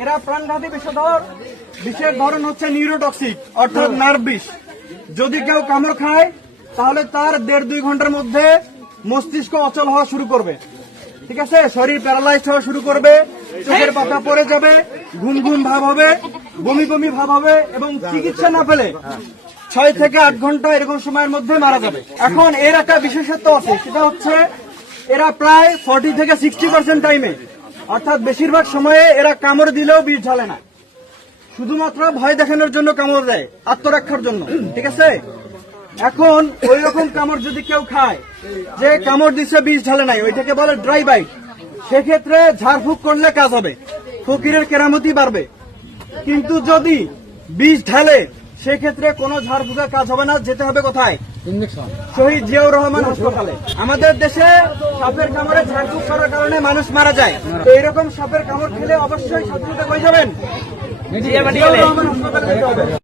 এরা প্রাণঘাতী বিষধর। বিষের ধরন হচ্ছে নিউরোটক্সিক, অর্থাৎ নার্ভ বিষ। যদি কেউ কামড় খায় তাহলে তার 1.5-2 ঘন্টার মধ্যে মস্তিষ্ক অচল হওয়া শুরু করবে, ঠিক আছে, শরীর প্যারালাইজড হওয়া শুরু করবে, চোখের পাতা পড়ে যাবে, ঘুম ঘুম ভাব হবে, বমি বমি ভাব হবে এবং চিকিৎসা না পেলে 6 থেকে 8 ঘন্টা এরকম সময়ের মধ্যে মারা যাবে। এখন এর একটা বিশেষত্ব আছে, সেটা হচ্ছে এরা প্রায় 40 থেকে 60% টাইমে, অর্থাৎ বেশিরভাগ সময়ে এরা কামড় দিলেও বিষ ঢালে না, শুধুমাত্র ভয় দেখানোর জন্য কামড় দেয়, আত্মরক্ষার জন্য, ঠিক আছে। এখন ওই রকম কামড় যদি কেউ খায় যে কামড় দিচ্ছে বিষ ঢালে নাই, ওইটাকে বলে ড্রাই বাইট, সেক্ষেত্রে ঝাড়ফুঁক করলে কাজ হবে, ফকিরের কেরামতি বাড়বে। কিন্তু যদি বিষ ঢালে সেক্ষেত্রে কোনো ঝাড়ফুঁকের কাজ হবে না, যেতে হবে কোথায়? শহীদ জিয়াউর রহমান হাসপাতালে। আমাদের দেশে সাপের কামড়ে ঝাড়ফুঁক করার কারণে মানুষ মারা যায়, তো এরকম সাপের কামড় খেলে অবশ্যই শত্রুতে কই যাবেন? জিয়াউর রহমান হাসপাতালে যেতে হবে।